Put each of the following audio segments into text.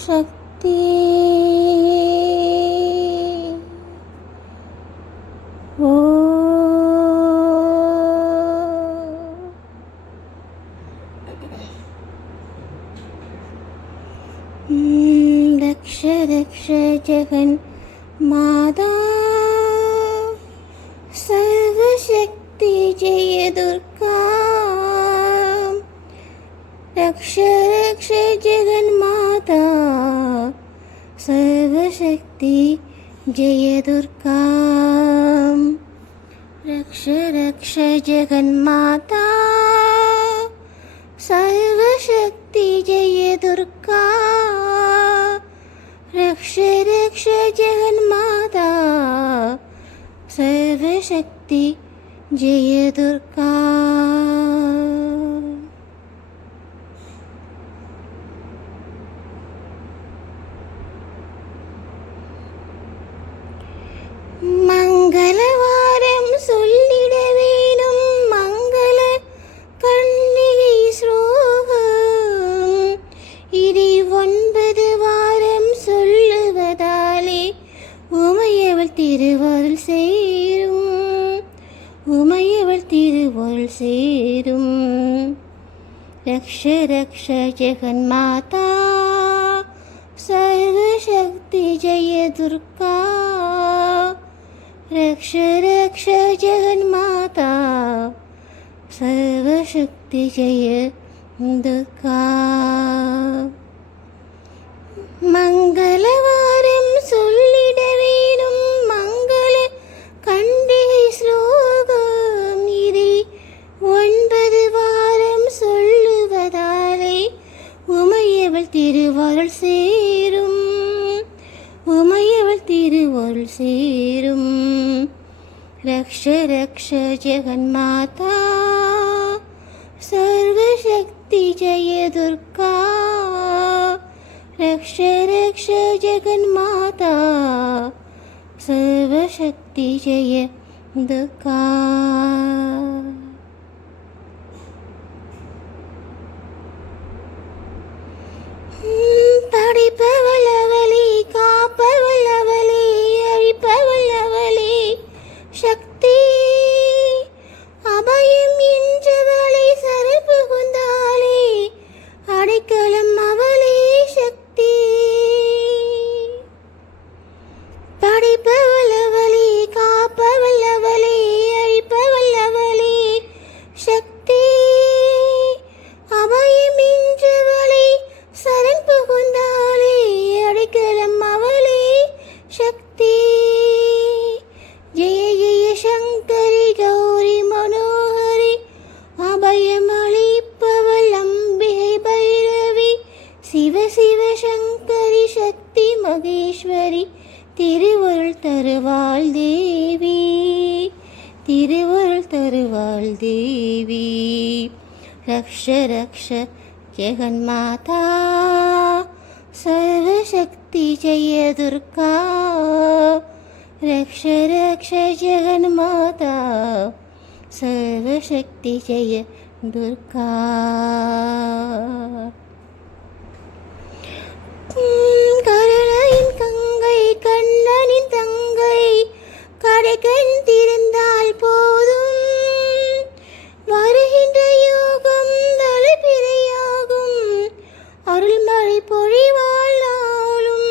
சக்தி रक्ष रक्ष जगन् माता सर्वशक्ति जय दुर्गा रक्ष रक्ष जगन्माता सर्वशक्ति जय दुर्गा रक्ष रक्ष जगन्माता सर्वशक्ति जय दुर्गा रक्ष रक्ष जगन्माता सर्वशक्ति जय दुर्गा மங்களவாரம் சொல்லிட வேணும் மங்கள கண்ணிகை ஸ்லோகம் இது 9 வாரம் சொல்லுவதாலே உமையவள் திருவருள் சேரும் உமையவள் திருவருள் சேரும் ரக்ஷ ரக்ஷ ஜெகன்மாதா सर्वशक्ति जय दुर्गा रक्ष रक्ष जगन्माता सर्वशक्ति जय दुर्गा மங்களவாரம் சொல்லிட வேணும் மங்கள கண்டிகை ஸ்லோகம் இதை 9 வாரம் சொல்லுவதாலே உமையவள் திருவருள் சேரும் உமையவள் திருவருள் சேரும் ரக்ஷ ரக்ஷ ஜெகன்மாதா सर्वशक्ति जय दुर्गा रक्ष रक्ष जगन्माता सर्वशक्ति जय दुर्गा படைப்பவள் அவளே காப்பவள் அவளே அழிப்பவள் அவளே சக்தி அபயம் என்றவளை சரண் புகுந்தாளே அடைக்கலம் அவளே சக்தி படைப்பவள் அவளே காப்பவள் அவளே அழிப்பவள் அவளே சக்தி அபயம் என்றவளை சரண் புகுந்தாளே அடைக்கலம் அவளே சக்தி ஜெய ஜெய சங்கரி கௌரி மனோகரி அபயமளிப்பவள் அம்பிகை பைரவி சிவ சிவ சங்கரி சக்தி மகேஸ்வரி திருவருள் தருவாள் தேவி திருவருள் தருவாள் தேவி ரக்ஷ ரக்ஷ जगन्माता सर्वशक्ति जय दुर्गा रक्ष रक्ष जगन्माता सर्वशक्ति जय दुर्गा கருணையின் கங்கை கண்ணனின் தங்கை கடைக்கண் திறந்தால் போதும் வருகின்ற யோகம் தலைப்பிரையாகும் அருள்மழை பொழிவாள் நாளும்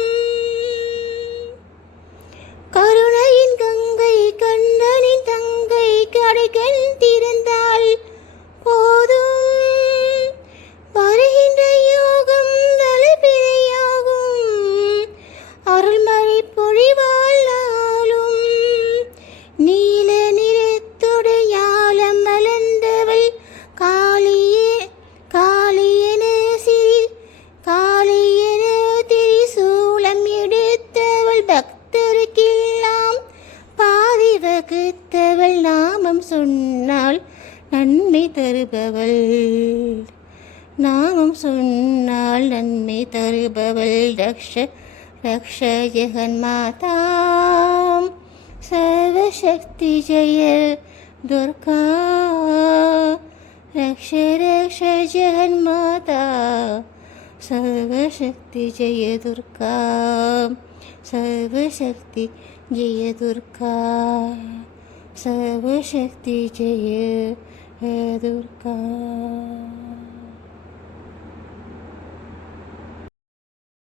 கருணையின் கங்கை கண்ணனின் தங்கை கடைக்கண் திறந்தால் போதும் வருகின்ற யோகம் தலைப்பிரையாகும் அருள்மழை பொழிவாள் நாளும் நீல நிறத்துடையாளம் மலர்ந்தவள் காளியே காளியென சிறி காளியென திரிசூலம் எடுத்தவள் பக்தருக்கெல்லாம் பாதி வகுத்தவள் நாமம் சொன்னால் நன்மை தருபவள் நாமம் சொன்னால் நன்மை தருபவள் ரக்ஷ ரக்ஷ ஜெகன்மாதா सर्वशक्ति जय दुर्गा रक्ष रक्ष जगन्माता सर्वशक्ति जय दुर्गा सर्वशक्ति जय दुर्गा सर्वशक्ति जय दुर्गा.